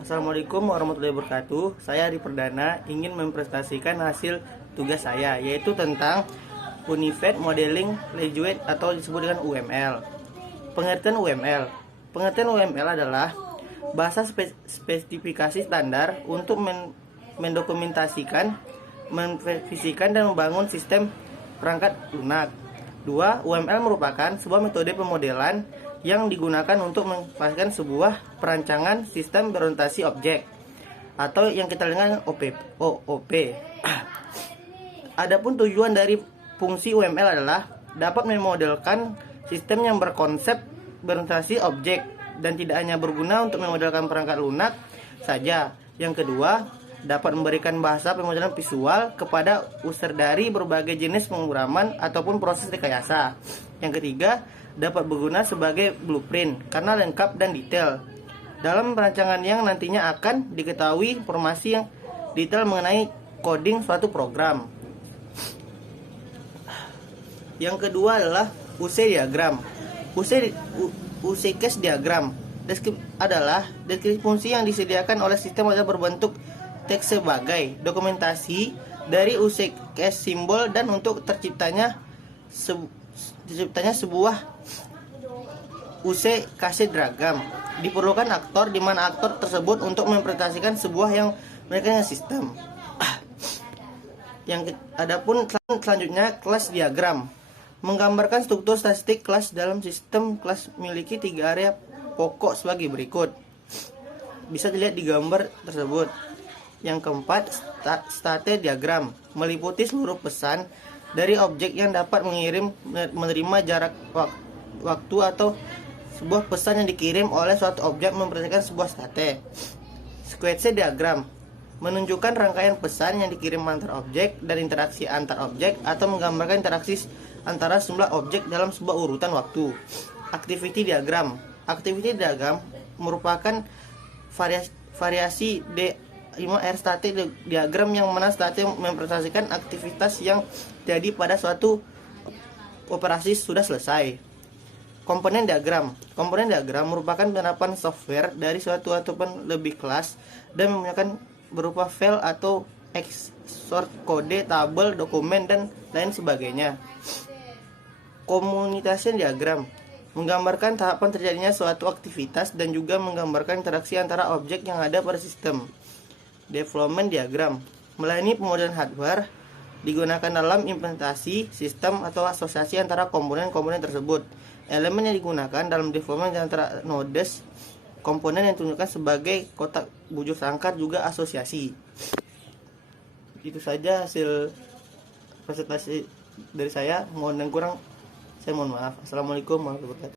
Assalamualaikum warahmatullahi wabarakatuh. Saya Ari Perdana ingin mempresentasikan hasil tugas saya, yaitu tentang Unified Modeling Language atau disebut dengan UML. Pengertian UML. Pengertian UML adalah bahasa spesifikasi standar untuk mendokumentasikan, memverifikasikan dan membangun sistem perangkat lunak. 2. UML merupakan sebuah metode pemodelan yang digunakan untuk memastikan sebuah perancangan sistem berorientasi objek atau yang kita dengar OOP. Adapun tujuan dari fungsi UML adalah dapat memodelkan sistem yang berkonsep berorientasi objek dan tidak hanya berguna untuk memodelkan perangkat lunak saja. Yang kedua, dapat memberikan bahasa pemodelan visual kepada user dari berbagai jenis pemrograman ataupun proses rekayasa. Yang ketiga, dapat berguna sebagai blueprint karena lengkap dan detail dalam perancangan yang nantinya akan diketahui informasi yang detail mengenai coding suatu program. Yang kedua adalah UC diagram. UC case diagram adalah deskripsi fungsi yang disediakan oleh sistem yang berbentuk teks sebagai dokumentasi dari UC case simbol dan untuk terciptanya sebuah UC case diagram diperlukan aktor di mana aktor tersebut untuk mempresentasikan sebuah yang mereka sistem. Adapun selanjutnya kelas diagram menggambarkan struktur statistik kelas dalam sistem. Kelas memiliki 3 area pokok sebagai berikut. Bisa dilihat di gambar tersebut. Yang keempat, state diagram meliputi seluruh pesan dari objek yang dapat menerima jarak waktu atau sebuah pesan yang dikirim oleh suatu objek memperhatikan sebuah state. Sequence diagram menunjukkan rangkaian pesan yang dikirim antar objek dan interaksi antar objek atau menggambarkan interaksi antara sejumlah objek dalam sebuah urutan waktu. Activity diagram merupakan variasi D5R static diagram yang mana state mempresentasikan aktivitas yang terjadi pada suatu operasi sudah selesai. Komponen diagram merupakan penerapan software dari suatu ataupun lebih kelas dan menggunakan berupa file atau export kode, tabel, dokumen dan lain sebagainya. Komunikasi diagram menggambarkan tahapan terjadinya suatu aktivitas dan juga menggambarkan interaksi antara objek yang ada pada sistem. Development diagram melayani pemodelan hardware digunakan dalam implementasi sistem atau asosiasi antara komponen-komponen tersebut. Elemen yang digunakan dalam development antara nodes komponen yang ditunjukkan sebagai kotak bujur sangkar juga asosiasi. Itu saja hasil presentasi dari saya. Mohon dan kurang saya mohon maaf. Assalamualaikum warahmatullahi wabarakatuh.